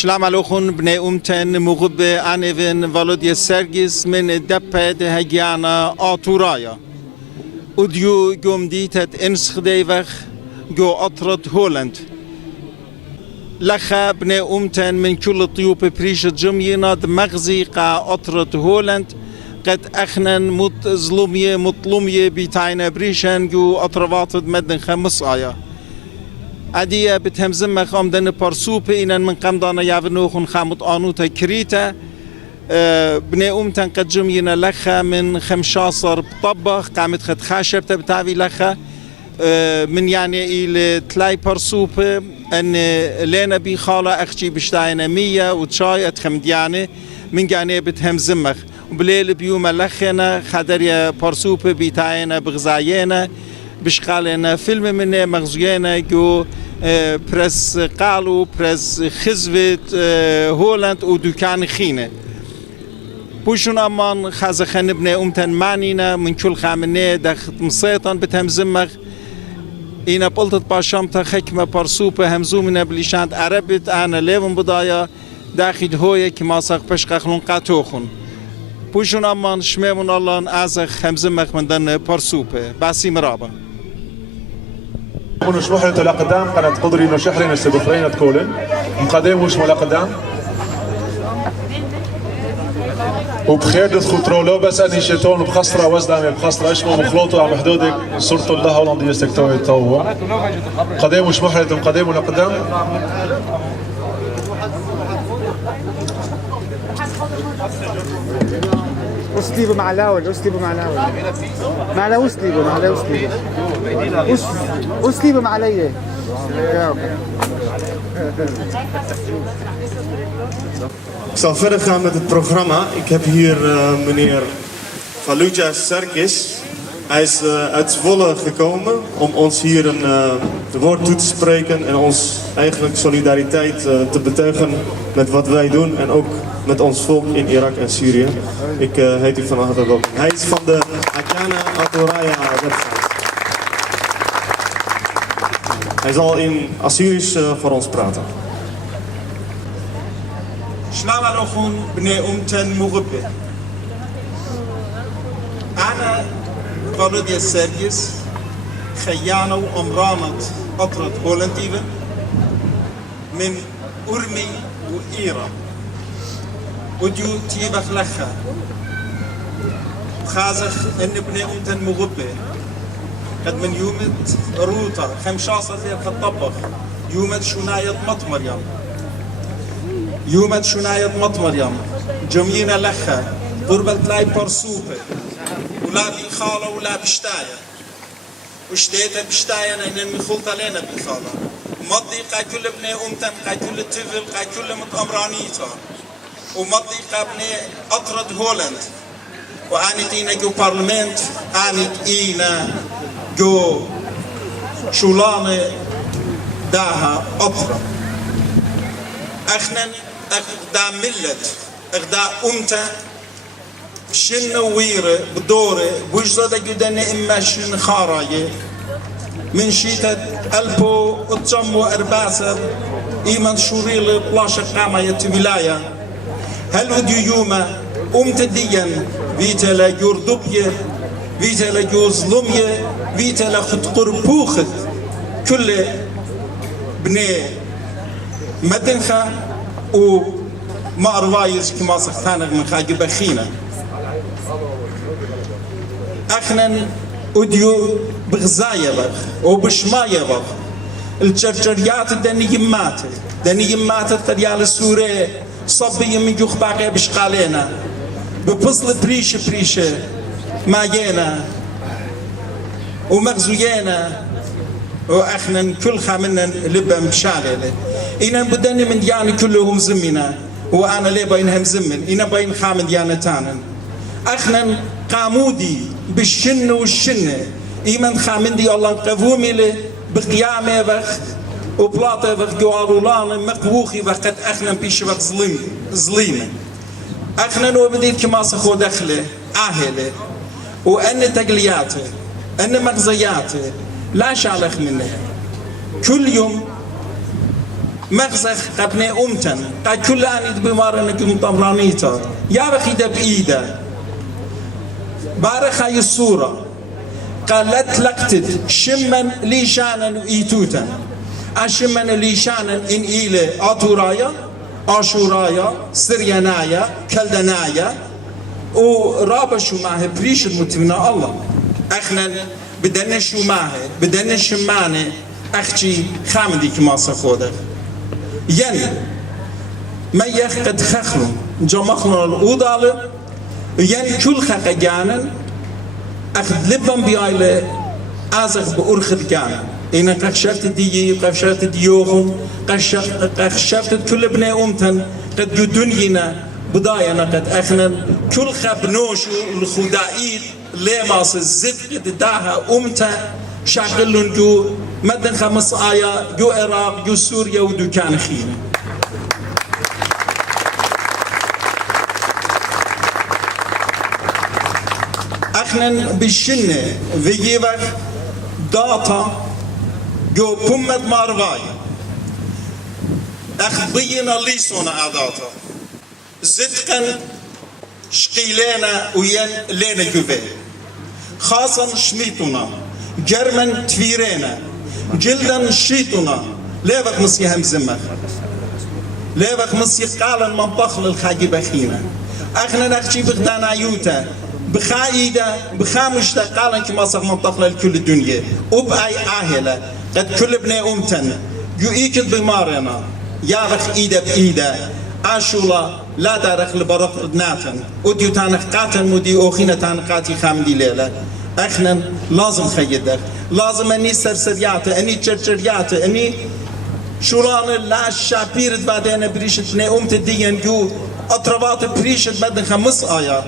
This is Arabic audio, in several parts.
Shalom aleichem bnei umten mugbe anevin valodie sergis min deppe de hagiana aturaya. Udju gomdit het inschdevig go atrot Holland. لخا بني أمتن من كل طيوب بريشة جمينا دمغزي قا أطرت هولند قد أخنن مظلومية مطلومية بتاعنا بريشان جو أطروات مدن خمس آية عدية بتهمزم خامدن برسوب إنن من قمدانا يافنوخن خامد آنوتا كريتا بني أمتن قد جمينا لخا من 15 بطبخ قامت خد خاشب تبتاوي لخا من يعني إلى تلاي برسوب أن لنا بخالة أختي بشتاينا 100 وتشاي أتخمديانة من جانب بتهمزمخ وبليل بيوم لخنا خدر برسوب بتاعنا بغزاينا بشقالنا فيلم من مغزينا جو برس قالو برس خزوت هولند ودكان خينه بوشون أمان خازخن ابن أمتن معنينا من كل خامنة دخت مصيطان بتهمزمخ إنا بلطت باشامتا حكمة برسوبة همزومنا بليشاند عربت أنا ليفن بدايا داخل هوية كما ساق بشقخلون قاتوخون بوشون أمان شميمون الله أزخ همزمخ من دن برسوبة باسي مرابا ونش محرة الأقدام قناة قدري نشحرين السبفرين تكولن مقدم وش الأقدام وبخير دخول ترولو بس أني شيطان بخسرة وزدان بخسرة اسمه مخلوطه على حدودك صورته الله هولندية سكتوي تو قدام وش محرة مقدم والأقدام أسليبه مع لاول أسليبه مع لاول مع لا أسليبه مع لا أسليبه أسليبه مع ليه Ik zal verder gaan met het programma. Ik heb hier meneer Faluja Serkis. Hij is uit Zwolle gekomen om ons hier een woord toe te spreken en ons eigenlijk solidariteit te betuigen met wat wij doen en ook met ons volk in Irak en Syrië. Ik heet u van harte welkom. Hij is van de Adjana Atoraya website. Hij zal in Assyrisch voor ons praten. شلام عليكم بني أمتن مغبة. أنا فالوديا سيرجس خيانة وأمرانة أطرد هولنديفن من أرمي وإيران وديو تيبخ لخا خازخ إن بني أمتن مغبة قد من يومت روتا 15 في الطبخ يومت شناية مط مريم يومت شناية مط مريم جمينا لخا ضربت لاي برسوبة ولا بخالة ولا بشتاية وشتيتها بشتاية إن المخلطة لنا بخالة مضي قا كل بني أمتن قا كل طفل قا كل متأمرانيتا ومضي قا بني أطرد هولند وآنت إينا جو بارلمنت آنت إينا جو شولانة داها أطرد أخنا أخدا ملت أخدا أمتا شن ويرة بدورة وجزة جدًا إما شن خاراية من شيتة ألبو أتجمو أرباسر إيمان شوريل بلاشة قامة ولاية هل وديو يوما أمتديا فيتلا يردبية فيتلا يظلمية فيتلا خد قربوخت كل بني مدنخة وما أروايز كما سختانك من خاجي بخينا أخنا أديو بغزايا بغ وبشمايا بغ الجرجريات دني يمات التريال السوري صبي من جوخ باقي بشقالينا ببصل بريشة ماينا ومغزوينا وأخنا كل خامنا لبا مشالله إنا بدني من ديان كلهم زمنا وأنا ليه بينهم زمن إنا بين خامن ديانتانا أخنا قامودي بالشن والشنة إيمان خامن دي الله قفومي له بقيامة بخ وبلاطة بخ جوارولان مقبوخي وقت أخنا بيش بخ ظليمة أخنا وبدير كما سخو دخله أهله وأن تقلياته أن مغزياته لا شالخ منها كل يوم مغزخ قبني أمتن قد كل آن بمارنا كم طمرانيتا يا بخي دب إيدا بارخا الصورة قالت لقتد شمن ليشانا وإيتوتا أشمن ليشانا إن إيلي أطورايا أشورايا سريانايا كلدنايا ورابشوا معه بريش المتمنى الله أخنا بدنا شو معه بدنا شمانه أختي خامدي كما سخوده يعني ما يخد خخلون جمخنا الأوضال يعني كل خاقة جانا أخذ لبن بيايلة أزغ بأرخد جانا إنا قشرت ديجي قشرت ديوغم قشرت كل ابن أمتن قد جدنينا بداينا قد أخنا كل خبنوش الخدائيل لماس الزد قد داها أمتا شاقلون جو مدن 5 آية جو عراق جو سوريا ودو كان خينا أخنا بالشنة فيجيبك داتا جو بمد مارواي أخبينا ليسونا عداتا زدقا شقيلينا وين لينا جوفي خاصا شميتنا جرمن تفيرينا جلدا شيتنا ليبك مصي همزمة ليبك مصي قالا منطخ للخاجي بخينا اخنا نخشي بغدان عيوتا بخايدة بخامشتا قالا كما صف منطخ للكل الدنيا وبأي آهلة قد كل ابن أمتن يؤيكد بمارنا يارخ إيدا بإيدا آشولا لا دارخ لبرق ردناتن وديو تانخ قاتن مدي أوخينا تانقاتي خامدي ليلة اخنا لازم خيدك لازم اني سرسرياته اني تشرشرياته اني شوران لا شابيرت بعدين بريشت بني أمت الدين جو أطربات بريشت بدن 5 آية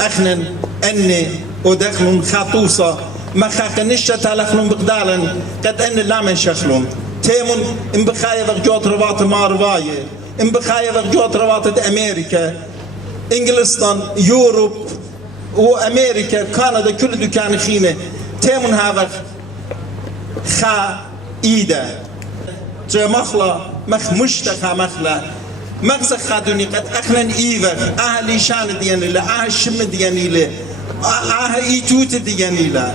اخنا اني ودخلون خاطوسة ما خاقنشة تالخلون بقدالا قد ان لا من شخلون تيمون ان بخايا بغجو أطربات مارواية إن بخايا بجوت رواتد أمريكا إنجلستان يوروب وأمريكا كندا كل دكان خيمة تيمون هذا خا إيدا جا مخلا مخ مشتخا مخلا مغزى خادوني قد أخلن إيفر أهل شان دياني لا أهل شم دياني لا أهل إيتوت دياني لا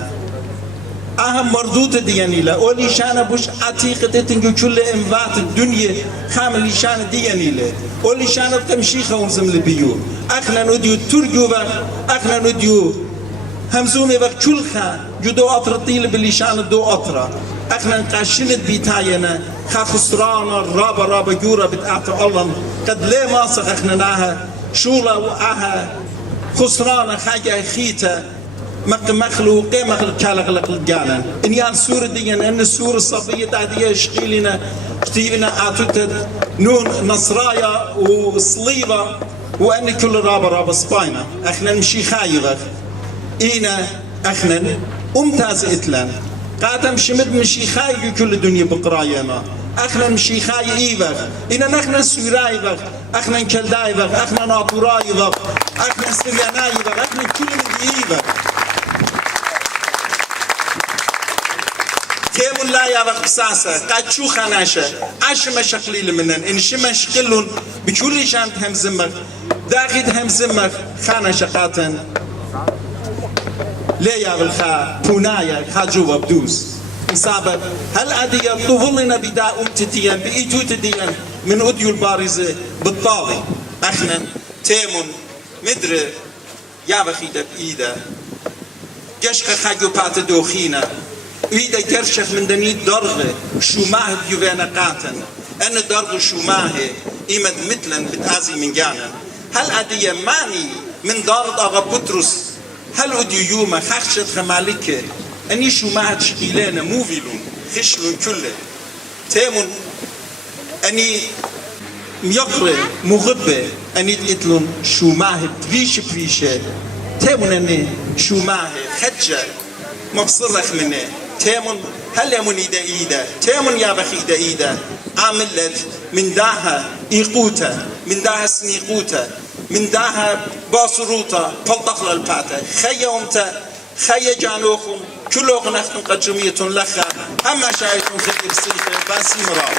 أهل مردوت دياني لا أولي شان بوش عتيقة تنجو كل إنفات الدنيا خامل شان دياني لا أولي شان تمشيخة ونزم لبيو أخلن وديو ترجو بخ أخلن وديو همزومي بخ كلخا جدو أطر طيل باللي شان دو أطرة أخنا قاشنت بيتاينا خسرانا رابا جورا بتاعت الله قد ليه ماسخ أخنا ناها شولا وآها خسرانا خاجة خيتا مخلوقي مخلوق كالغلق الجانا إن يان سورة دينا إن السورة الصفية دادية شغيلنا كتيبنا آتوتت نون نصرايا وصليبة وأن كل رابا سباينا أخنا نمشي خايغة إينا أخنا أمتاز إتلان قاتم شمد مشي خاي كل الدنيا بقراينا اخنا مشي خاي ايبر ان نحن سورايبر اخنا كلدايبر اخنا ناطورايبر اخنا سريانايبر اخنا كل من ايبر كيم لا يا بقصاصه قد شو خناشه عش مشقليل منن ان شمش قلون بكل شان هم زمر داخد هم زمر خانشه قاتن ليه بالخا بونايا خاجو وبدوس إصابة هل أدي طفلنا بداء أمتتيا بإيتوت ديا من أديو البارزة بالطاغي أخنا تيمون مدر يا بخيدة بإيدا جشخ خاجو بات دوخينا إيدا جرشخ من دنيت درغة شماه بيوفينا قاتن أن درغ شماه إيمد مثلا بتآزي من جانا هل أدي ماني من دارد أغا بطرس هل أدي يوما خخشت خمالكة أني شو معد شكيلانا موفيلون خشلون كله تيمون أني ميقرة مغبة أني تقتلون شو معه بريشة تيمون أني شو معه خدجة مبصرخ منه تيمون هل يمون إيدا تيمون يا بخي إيدا عملت من داها إيقوتا من داها سنيقوتا من داها باصروتا فلطخل الباتا خيومتا خي جانوخم كلوخ نختم قد جمية لخا أما شايتم خير سيخة باسي مرال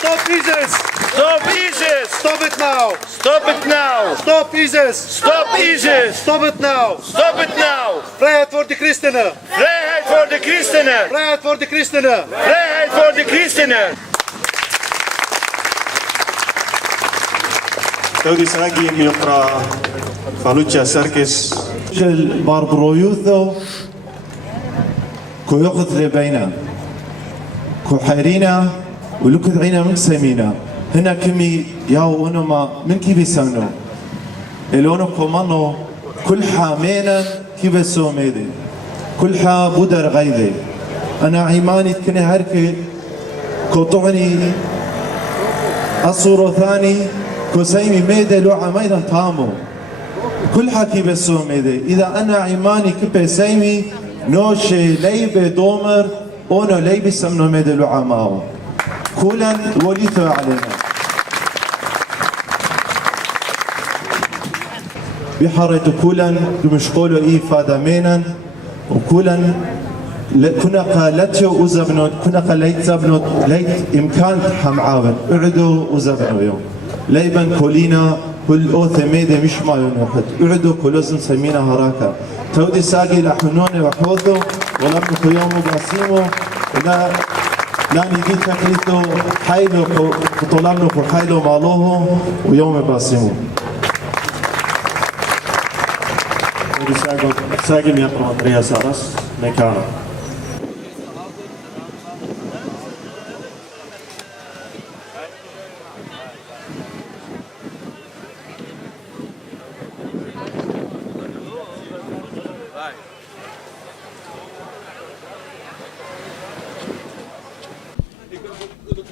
Stop ISIS! Stop ISIS! Stop it now! Stop it now! Stop ISIS! Stop ISIS! Stop it now! Stop it now! Vrijheid voor de christenen! Vrijheid voor de christenen! Vrijheid voor de christenen! Vrijheid voor de christenen! Todi sagi mi opra Falucha Serkis של ברברויותו كيوقت لبينا كحيرينا ولكت عينا من سمينا هنا كمي ياو انما من كيف يسمنو الونو كومانو كل حامينا كيف سوميدي كل حا بودر غيدي انا عيماني تكني هركي كوطعني الصورة ثاني كسيمي ميدي لو عميدا تامو كل حكي بالسوميدي إذا أنا عماني كبه سيمي نوشي ليبه دومر أونو ليبه سمنو ميدي لعماو كولا وليتو علينا بحارة كولا دمشقولو إيفادا مينا وكولا كنا قالتو وزبنو كنا قاليت زبنو ليت إمكان حمعاون اعدو وزبنو يوم ليبن كولينا كل أوث ميدة مش ما ينوحد اعدو كلوزن سمينا هراكا تودي ساقي لحنوني وحوثو ولم يومو باسيمو لا نجي تكليتو حيلو طلبنو حيلو مالوه ويوم باسيمو Todi sagi mi opra Andrea Saras Mekana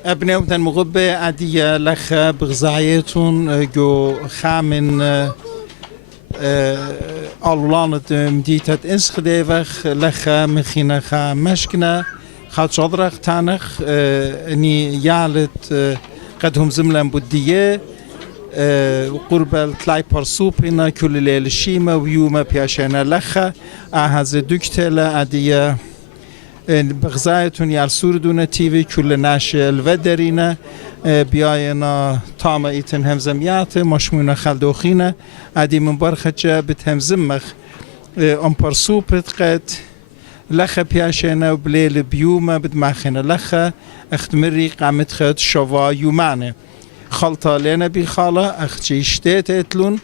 أبناء وطن مغبة عادية لخ بغزايتون جو خامن أولانت مديتت إنسخديفخ لخ مخينا خا مشكنا خات صدرخ تانخ اني يالت قد هم زملان بودية قرب تلاي برسوبنا كل ليل الشيمة ويوم بياشينا لخا أهز دكتلا أدية بغزايتون يالسوردونا تيفي كل ناش الودرينا بياينا طاما ايتن همزميات مشمونا خلدوخينا أدي من برخة بتهمزمخ برسوبت قد لخا بياشينا وبليل بيوما بدماخنا لخا اختمري قامت خد شوا يومانه خلطة لنا بخالة اختي اشتيتلون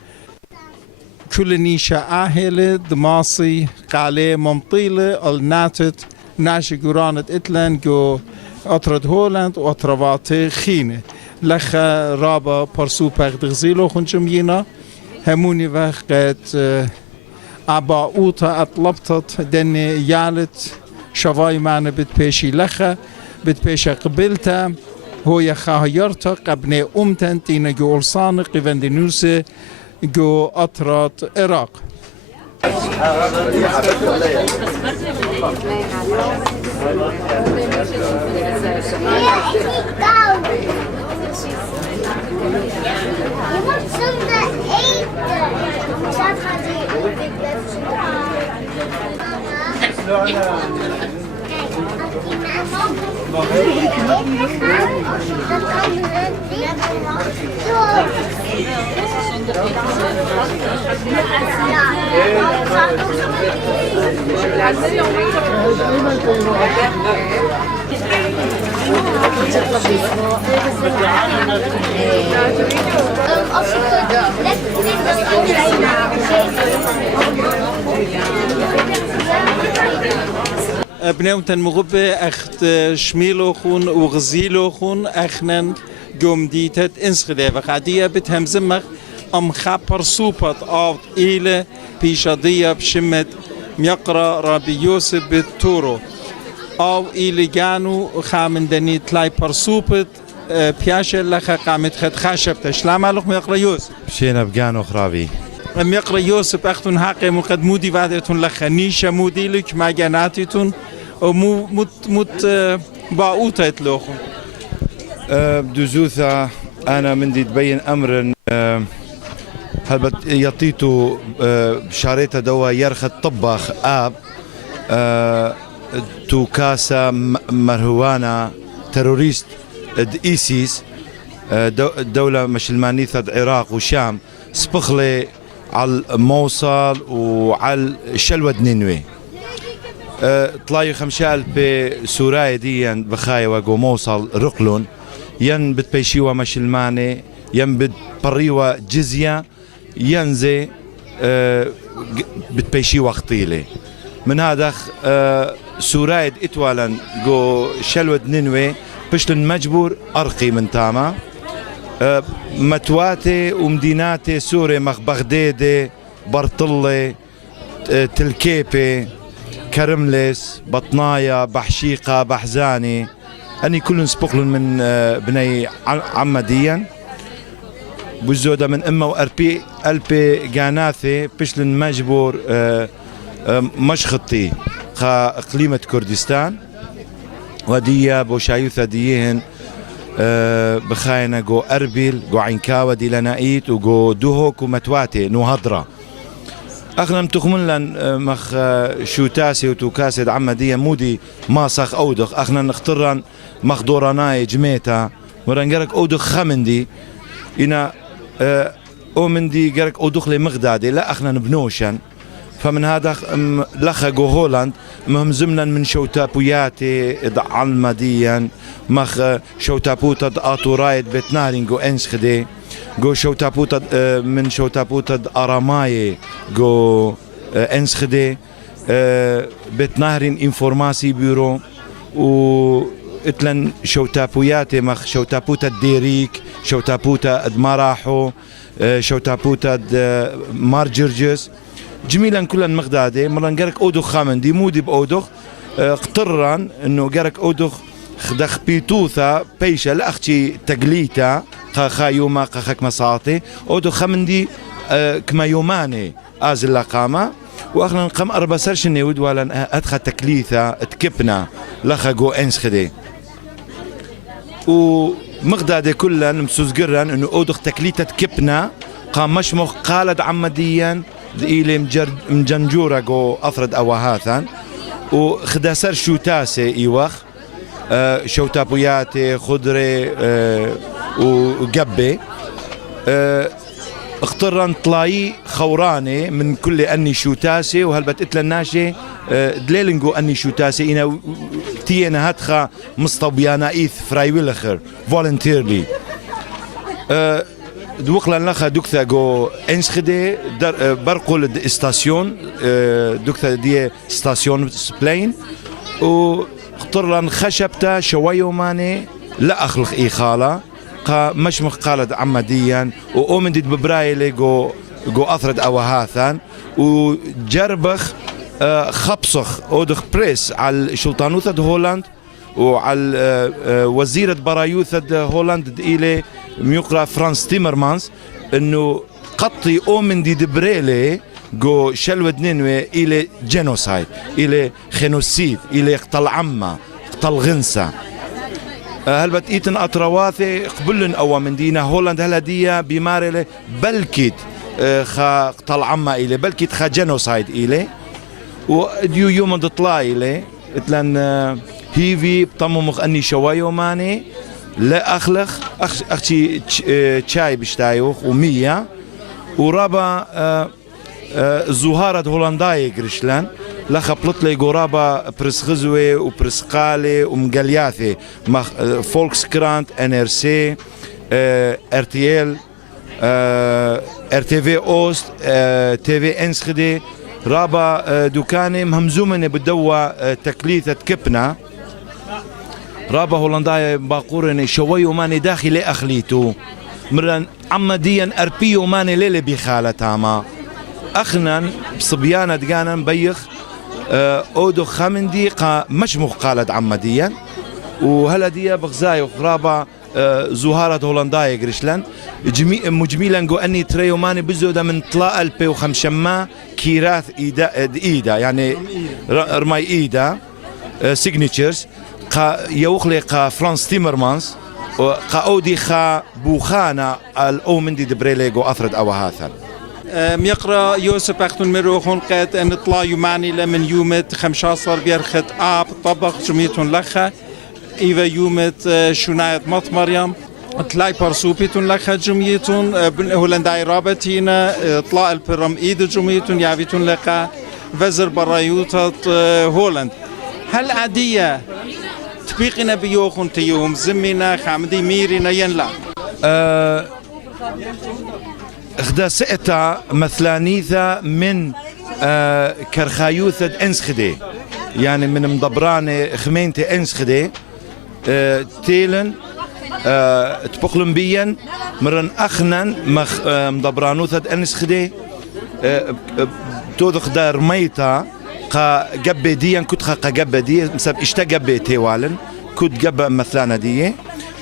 كل نيشة آهلة دماصي قالي ممطيلة الناتت ناشي قرانت اتلان جو اطرد هولند واطروات خينة لخا رابا برسو بغدغزيلو خنجمينا هموني وقت أبا أوتا أطلبتت دني يالت شواي معنا بتبيشي لخا بتبيشي قبلتا هو يخاهيرتا قبني أمتن تينا جو ألصانق قيفندنوسي جو أطرات إراق بنوتن مغبة أخت شميلوخون وغزيلوخون أخنن جوم ديتت إنسخدي وقعدية بتهمزمخ أم خبر سوبت آوت إيلة بيشادية بشمت ميقرا ربي يوسف بالتورو أو إيلة جانو خامندني تلاي برسوبت بياشة لخا قامت خد خشبت شلام علوخ ميقرا يوسف شينا بجانو خرابي ميقرا يوسف أختون حقي مقدمودي بعدتون لخا نيشة مودي لك ما جاناتيتون ومو مت باوتا يتلوخون بدوزوثا أنا من دي تبين أمر هل يطيتو بشاريتا دوا يرخد طباخ آب تو كاسا مرهوانا تروريست إيسيس دولة مشلمانيثة العراق وشام سبخلي على الموصل وعلى الشلوة نينوي طلاي خمشال بسوراي ديان بخايا وقو موصل رقلون ين بتبيشيوا مشلماني ين بتبريوا جزية ينزي بتبيشيوا خطيلي من هذا سورايد اتوالا جو شلوة نينوي بشلن مجبور أرقي من تاما متواتي ومديناتي سوري مخ بغدادي برطلي تلكيبي كرملس بطنايا بحشيقة بحزاني أني كلهم سبقلن من بني عمديا بزودة من أمه وأربي ألبي جاناثي بشلن مجبور مشخطي خا إقليمة كردستان وديا بوشايوثا ديهن بخاينا جو أربيل جو عنكاوة دي لنايت وجو دوهوك ومتواتي نوهضرة أخنا متخمن لن مخ شوتاسي وتوكاسي عمدية مودي ماسخ أودخ أخنا نخترن مخ دوراناي جميتا ورنجرك أودخ خمندي إنا أومندي جرك أودخ لي مغدادي لا أخنا نبنوشن فمن هذا لخا جو هولاند مهم زمنا من شوتابوياتي علمديا مخ شوتابوتا آتورايد بتنارين جو انسخدي جو شوتابوتا من شوتابوتا أراماي جو انسخدي بتنهرين انفورماسي بيرو و اتلن شوتابوياتي مخ شوتابوتا ديريك شوتابوتا مراحو شوتابوتا مارجرجس جميلا كلا مغدادي مرن جرك أودخ خامندي مودي بأودخ اقترن انه جرك أودخ خدخ بيتوثا بيشا لأختي تقليتا خا يوما خاك مساطي أودخ خامندي كما يوماني ازل قامة واخنا نقام 4 سرشني ودوالا ادخل تكليثا تكبنا لخا جو انسخدي و مغدادة كلا مسوزقرن انه اودخ تكليتة كبنا قام مشمخ قالد عمديا إلي مجنجورة جو أثرد أوهاثا وخداسر شوتاسي إيوخ شوتابوياتي خضري وقبي اخترن طلاي خوراني من كل أني شوتاسي وهلبت إتلناشي دليلنجو أني شوتاسي إنا تينا هاتخا مصطبيانا إيث فرايويلخر فولنتيرلي دوقلا لخا دوكتا جو انسخدي برقل استاسيون دوكتا دي ستاسيون سبلين واخترلن خشبتا شويو ماني لا اخلق ايخالا قا مشمخ قالد عمديا واومندد ببرايلي جو اثرد اوهاثان وجربخ خبصخ اودخ بريس على شلطانوثة هولاند وعلى وزيرة برايوثة هولاند إلى ميقرا فرانس تيمرمانس انه قطي اومن دي دبريلي جو شلود نينوي الى جينوسايد الى خينوسيد الى قتل عمة قتل غنسة هلبت ايتن اطرواثي قبلن او من دينا هولاند هلدية بمارلي بلكيت خا قتل عمة الى بلكيت خا جينوسايد الى وديو يوم تطلع الى اتلان هيفي بطممخ اني شوايو ماني لا اخلخ اختي تشاي بشتايوخ و100 ورابا زهارة هولنداي قرشلان لخا بلطلي قرابا برسخزوي وبرسقالي ومقلياثي فولكس كرانت NRC RTL RTV اوست TV انسخدي رابا دوكاني مهمزومني بدوا تكليثة كبنا رابا هولنداي باقورني شوي وماني داخلي اخليتو مرن عمديا اربي وماني ليلي بخالة تاما اخنا بصبيانة دقانا بيخ اودو خامندي مش مقالد عمديا وهلا دي بغزاي وخرابا زهارة هولنداي قرشلان مجميلا قو اني تريو ماني بزودة من طلاء البي وخمشما كيراث ايدا يعني رماي ايدا سيجنيتشرز قا يوخلي قا فرانس تيمرمانس قا اودي خا بوخانا الاومندي دبريليغو اثرد اوهاثا ميقرا يوسف اختون مروخون قد ان طلا يماني لمن يومت 15 بيرخت اب طبخ جميتون لخا ايفا يومت شنايت مط مريم تلاي بارسوبيتون لخا جميتون هولنداي رابطينا طلاء البرم ايد جميتون يعفيتون لخا وزر برايوتة هولند هل عادية تبيقنا بيوخون تيوم زمينا خامدي ميرينا ينلا اخدا سئتا مثلانيثا من كرخايوثة انسخدي يعني من مدبراني خمينتي انسخدي تيلن تبقلن بيا مرن اخنن مدبرانوثة انسخدي تودخ دار ميتا قا قبي ديا كنت خا قبي دي مساب اشتا قبي تيوالن كنت قبي مثلانا دي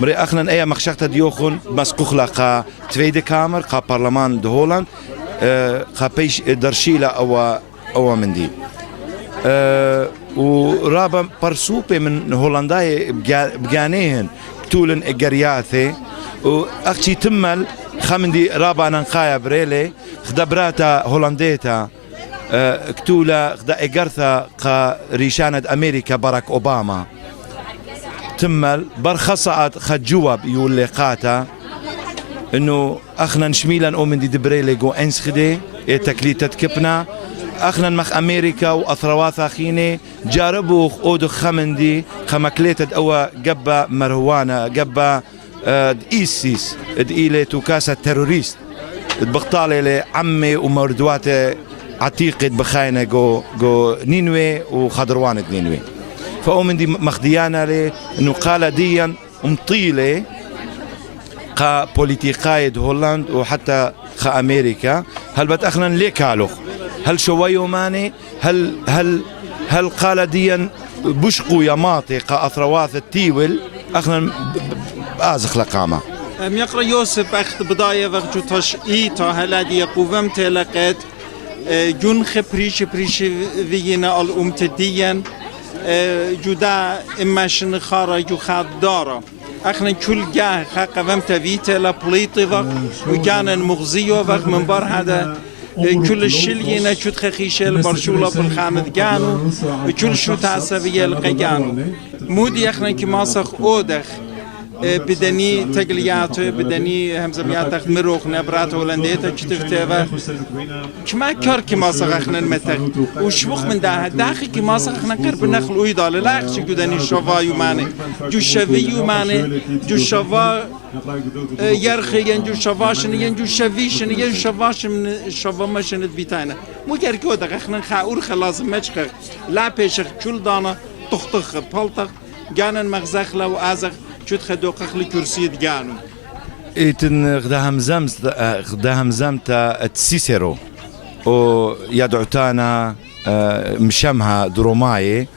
مري اخنا ايا مخشقتا ديوخون مسقوخ قا تفيدي كامر قا برلمان دو هولاند قا بيش درشيلا او من دي ورابا برسوبي من هولنداي بجانيهن تولن اجرياثي واختي تمل خمندي رابا ننقايا بريلي خدبراتا هولنديتا كتولا خدا اجرثا قا ريشانة امريكا باراك اوباما تمل برخصات خجواب يولي قاتا انه اخنا نشميلا او من دي دبريلي جو انسخدي تكليتة كبنا اخنا مخ امريكا واثرواثا خيني جاربوخ اودو خمندي خمكليتة او قبا مرهوانا قبا ايسيس دقيلة توكاسة تيروريست بغطالي لعمي ومردواتي عتيقد بخاينة جو نينوي وخضروانة نينوي فأومن دي مخديانا لي انه قال ديا مطيلة قا بوليتيقايد هولند وحتى خا امريكا هل بتأخنا ليه كالوخ هل شويو ماني هل قال ديا بشقو يماطي قا اثرواث التيول اخنا ازخ لقامه يقرا يوسف اخت بدايه وقت جوتاش ايتا هلا دي قوم تلقت جنخ بريش فينا الامتديا جدا اماشن خارا جو خاد دارا اخنا كل جاه قومت فيتا لا بليطيفا وكان مغزيو فخ من بر هذا كل الشلينا شو تخيشل برشولا بالخامد جانو وكل شو تعسبية القيانو مودي اخنا كماسخ اودخ بدني تقليات بدني همزميات مروخ نبرات هولنديتا كتفتها كما كار كما صغخنا المتغ وشبخ من ده داخل كما صغخنا قرب نخل ويدال لا يخشي قدني شفا يماني جو شفي يماني جو شفا يرخي ينجو شفاشن ينجو شفيشن ينجو شفاش من شفا مشن بيتانا مو يركو دخخنا خاور خلاص مشخ لا بيشخ كل دانا تختخ بلطخ جانا مغزخ لو ازخ شو تخدو قخلي كرسي دجانو إيتن غداهم زمتا تسيسيرو او يدعوتانا مشمها دروماي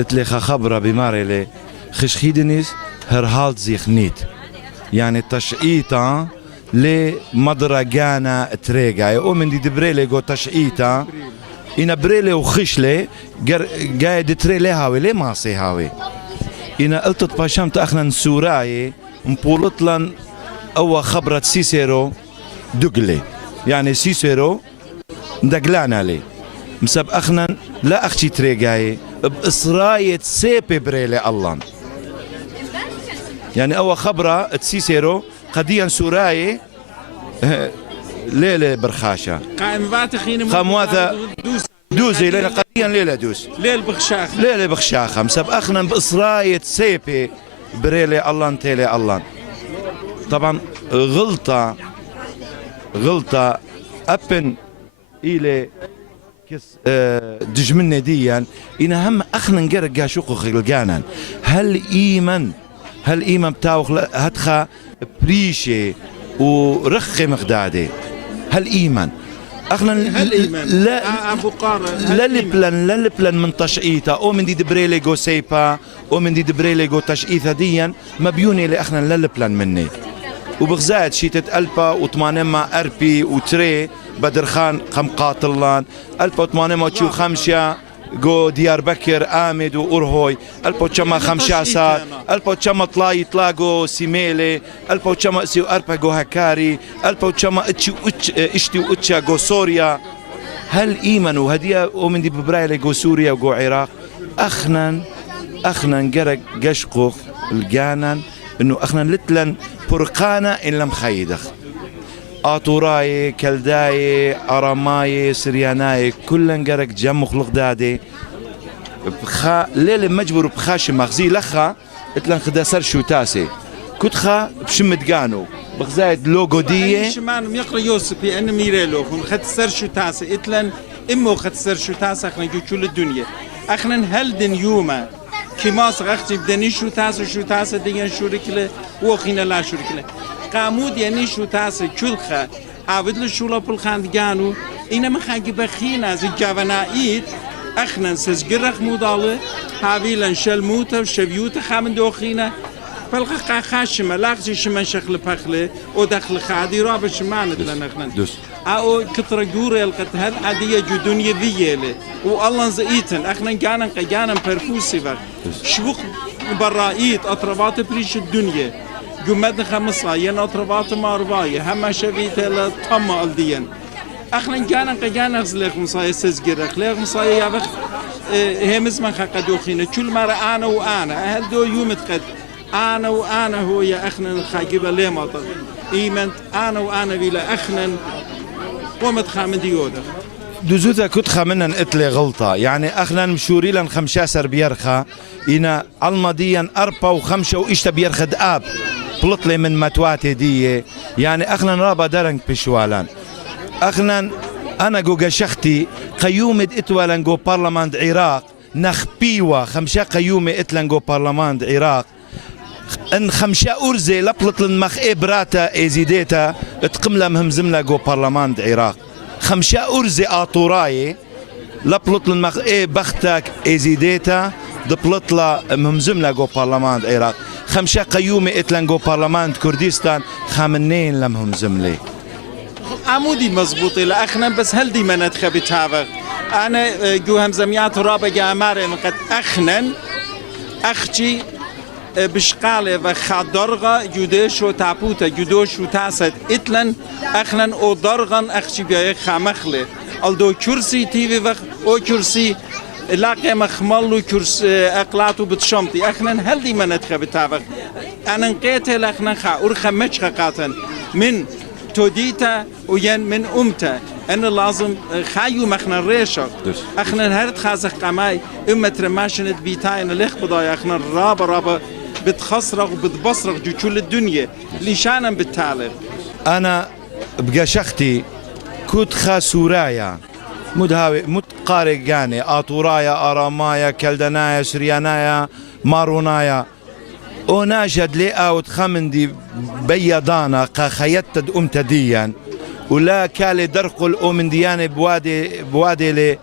اتلخا خبرة بمارلي خشخيدنيس هرهالت زيخنيت يعني تشقيتا لمدرجانا تريجا او من دي دبريلي جو تشقيتا إنا بريلي وخشلي جاي تريلي هاوي ليه ماسي هاوي إنا قلت باشمت أخنا سوراي مبولطلن أو خبرة سيسيرو دقلي يعني سيسيرو دقلانا لي مساب أخنا لا أختي تريقاي بإسراية سيبي بريلي الله يعني أو خبرة سيسيرو قديا سوراي ليلة برخاشة قائم باتخين قامواثا دوزي ليلة قديا ليلة دوس ليلة بخشاخة مساب أخنا بإسراية سيبي بريلي الله تيلي الله طبعا غلطة أبن إلي كس دجمنا ديا إن هم أخنا نقرق شوقو خلقانا هل إيمان بتاوخ هتخا بريشي ورخي مخدادي هل إيمان اخنا لا ابو قاره لا البلان من تشقيطه او من دي دبريلي جو سيبا او من دي دبريلي جو تشقيطه ديا ما بيوني لي اخنا لا البلان مني وبغزات شيتة ألبا وثمانيما أربي وتري بدرخان قم قاتلان ألبا وثمانيما تشو خمسة جو ديار بكر آمد وأرهوي ألبا وشما خمسة سار ألبا وشما طلاي طلاقو سيميلي ألبا وشما سيو أربا جو هكاري ألبا وشما اشتي واتشا جو سوريا هل إيمانوا هدية ومن دي ببرايلي جو سوريا وجو عراق أخنا نقرق قشقوخ الجانن إنه أخنا لتلن برقانا إن لم خيدخ آطوراي كلداي أراماي سرياناي كلن قرق جم مخلق دادي بخا ليلة مجبور بخاش مغزي لخا اتلن خدا سر شو تاسي كتخا بشمت قانو بغزايد لوغو دية شمان يقرأ يوسف بأن ميريلو خد سر شو تاسي اتلن إمو خد سر شو تاسي اخنا جو كل الدنيا اخنا هل دن يوما كما صغختي بدني شو تاسي ديان شو ركله وخينا لا شو ركله قامود يعني شو تاسي كلخه عابد لشولا بالخاندقانو إنما خاقي بخينا زي جاونائيت اخنا سزقرخ مودالة هاويلا شلموتا وشبيوتا خامن دوخينا فالغا خاشمة لاغزي شمان شخل بخله او دخل خادي رابا شمان اتلان اخنا او كتر جوري القتهل عادية جو دنيا ذيالي والله زئيتن اخنا قانا برفوسي فر شبوخ برائيت اطربات بريش الدنيا جو مدن خمسايا اطربات ماربايا هما شبيت لطمع الدين اخنا قانا غزليخ مصايا سزقرخ ليخ مصايا يابخ همز من خاقا دوخينا كل مرة انا وانا اهل دو يوم تقد أنا هو يا أخنا الخاجبة ليه مطر إيمنت أنا بلا أخنا ومت خامن ديودا دوزوتا كنت خامنا اتلي غلطة يعني أخنا مشوري لن 15 بيرخا إنا الماضيا 4 و5 وإشتا بيرخد آب بلطلي من متواتي دي يعني أخنا رابا درنك بشوالان أخنا أنا جو شختي قيومة إتوالن جو برلمان عراق نخبيوة 5 قيومة إتلن جو برلمان عراق ان 5 أرزي لبلط المخ براتا ازيديتا تقملا مهمزملا جو برلمان العراق 5 أرزي آطوراي لبلط المخ بختك ازيديتا دبلطلا مهمزملا جو برلمان العراق 5 قيومة اتلن جو برلمان كردستان خامنين لمهمزملي عمودي مزبوطي لأخنا بس هل دي ما ندخل بتعرف أنا جو همزميات رابع جاماري قد أخنا أختي بشقالة وخادرغة جودش وتعبوتا جودش وتعسد إتلن أخنن أو درغن أخشي بيا خامخلة الدو كرسي تيفي وخ أو كرسي لاقي مخملو كرسي أقلاتو بتشمتي أخنن هل دي من أدخل بتاوخ أنا نقيتل أخنن خا أرخا مش خاقاتن من توديتا وين من أمتا أنا لازم خايو مخنا ريشة أخنا هرت خازق قماي رماشنت بيتاين ليخ بضايا أخنا رابا بتخسرق وبتبصرق جو كل الدنيا ليشانا بالتالي أنا بقى شختي كنت خا سورايا مدهاوي متقارق يعني آطورايا أرامايا كلدنايا سريانايا مارونايا وناجد لي أوت خمندي بيضانا خيتد أمتديا ولا كالي درقل أومن دياني بوادي لي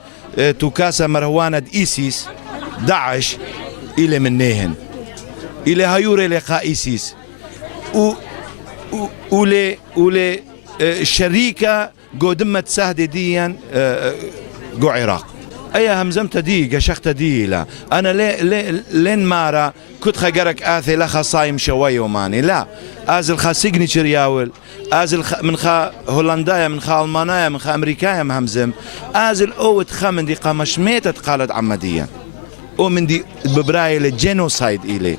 توكاسا مروانة إيسيس داعش إلى منهن إلى هيوري لقاء إيسيس ولي شريكة قدمة سهدي ديا قو عراق أي همزمت دي قشخت دي لا أنا لين مارا كنت خجرك آثي لخا صايم شوي وماني لا أزل خا سيجنتشر ياول أزل من خا هولندايا من خا ألمانيا من خا أمريكايا مهمزم أزل أوت خا من دي قامش ميتت قالت عمديا أو من دي ببرايل الجينوسايد إلي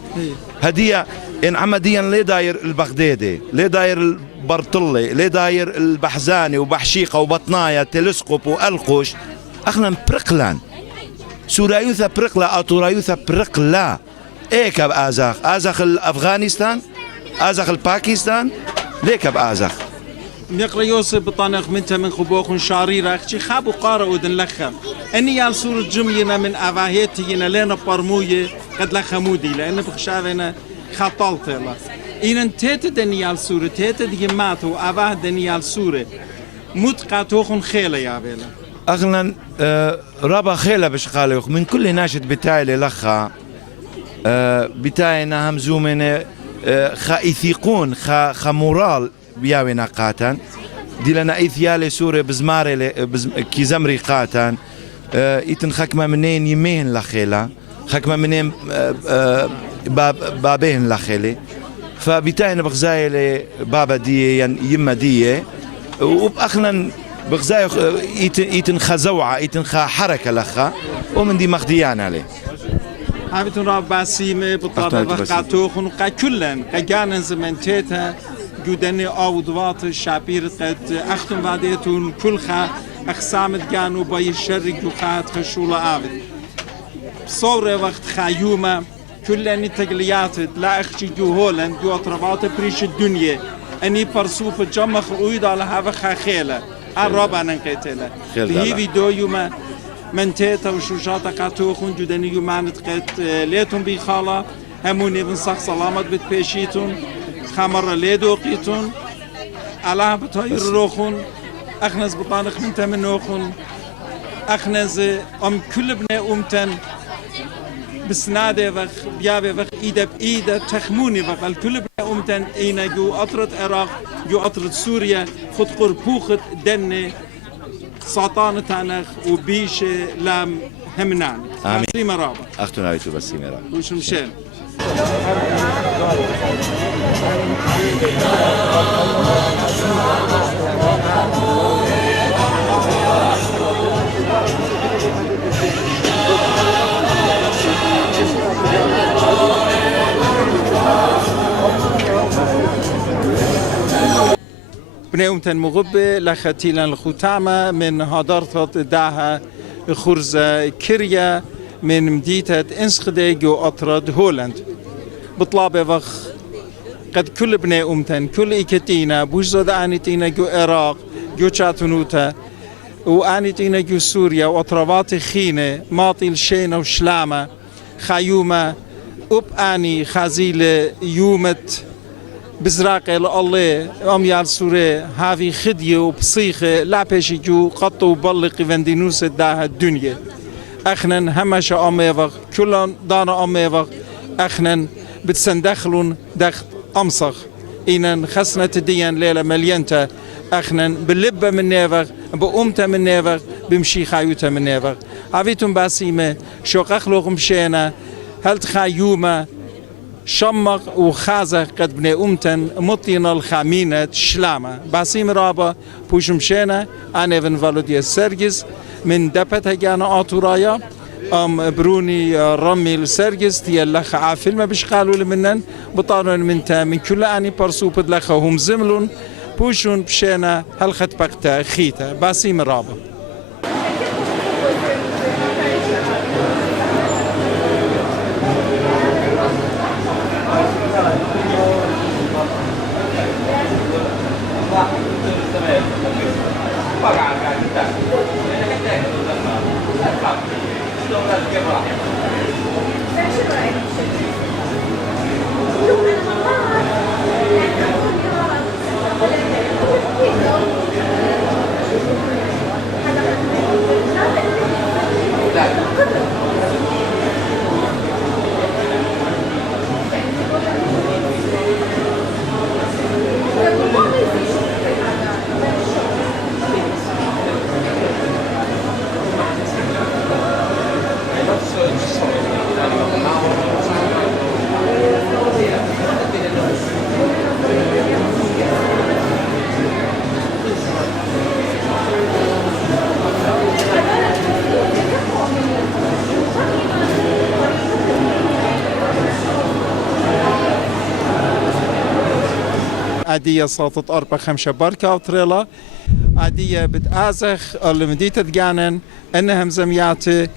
هدية إن عمديا ليه داير البغدادي ليه داير البرطلي ليه داير البحزاني وبحشيقة وبطنايا تلسقوب وألقوش اخنا برقلان سورايوثا برقلا اطورايوثا برقلا ايك ازاخ الافغانستان ازاخ الباكستان ليك ازاخ نقرا يوسف بطانق منتا من خبوخ شاريرة اختي خابو قارا ودن لخم اني يال سورة جمينا من افاهيتينا لنا برموية قد لخمودي لان بخشافنا خطلت الله إن تيت دنيال سورة تيت ديمات وافاه دنيال سورة متقاتوخن خيلة يا بيلا اغلن ربا خيلة بشقاليوخ من كل ناشد بتاعي للخا بتاعنا همزومن خا يثيقون خا مورال بياوينا قاتن دي لنا ايثيالي سوري بزماري كي زمري قاتن ايتن خكمه منين يمين لخيلة خكمه منين بابين لخيلي فبتاعنا بغزايلي بابا دي يما دي وباخنا بغزاي ايتن خزوعه ايتن خا حركه لخا ومن دي مخديان عليه هابتون راب باسيمه بطلب وقعتوخن كلن كجانن زمن تيتا جودني اودوات شابير قد اختم بعديتون كل خا اقسامت جانو باي الشر جوخات خشوله عابد صور وقت خيومه كلن تقليات لا اخشي جو هولند جو اطربات بريش الدنيا اني برسوف جمخ اويد على هذا خاخيله الرابع ننقيتله هي فيديو يوم من تيتا وشوشاتا قاتوخون جدني يوم نتقيت ليتون بخاله هموني بنصح سلامت بتبيشيتون خمر ليدوقيتون على بتاير روخون اخنز بطانق من تمنوخون اخنز كل بني امتن بسناده وخ بيابه وخ ايده بايده تخموني وخ الكل بني امتن اينا جو اطرت عراق جو اطرت سوريا خد قربوخت دنه ساطان تانخ وبيش لام همنان بسيمة رابع اختنا ريتو بسيمة رابع وش مشان بنيومتن مغبة لختيلا الختامة من هدرت داها خرزة كريا من مديتة انسخدي جو أطرد هولند بطلابة وخ قد كل بني أمتن كل إكتينا بوجزد آنتينا جو إراق جو شاتنوتا وآنتينا جو سوريا وأطربات خينة ماطي الشينة وشلامة خيومة أب آني خازيل يومت بزراقي الله أميال سورة هذه خدية وبصيخة لا بيشيجو قطو بلقي فندينوس داها الدنيا أخنن همشا أميوغ كلن دانا أميوغ أخنن بتسندخلون دخت أمصخ إنن خسنة ديان ليلة مليانتا أخنن باللبة من نيوغ بأمتا من نيوغ بمشي خايوتا من نيوغ عفيتم باسيمة شوق أخلوغ مشينا هل تخايوما شمق وخازق قد بني أمتن مطينا الخامينة شلامة باسيم رابا بوشمشينا أنا فن فالوديا سرجس من دبتها جانا آتورايا بروني رمي السرجس تي اللخ عافل ما بيشقالوا لمنن بطارن من كل أني برسو بدلخ هم زملون بوشون بشينا هالخت بقتا خيتا باسيم رابا عادية صوتت 4-5 بركة وتريلا عادية بتآزخ اللي مديتة جانن انهم زمياتي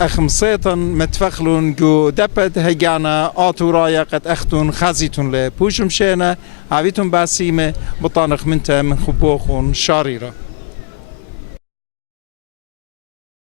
اخمصيتن متفخلون جو دبت هجانا آتورايا قد اختون خازيتون لبوشم شينا عبيتون باسيمة بطانخ منتا من خبوخون شاريرة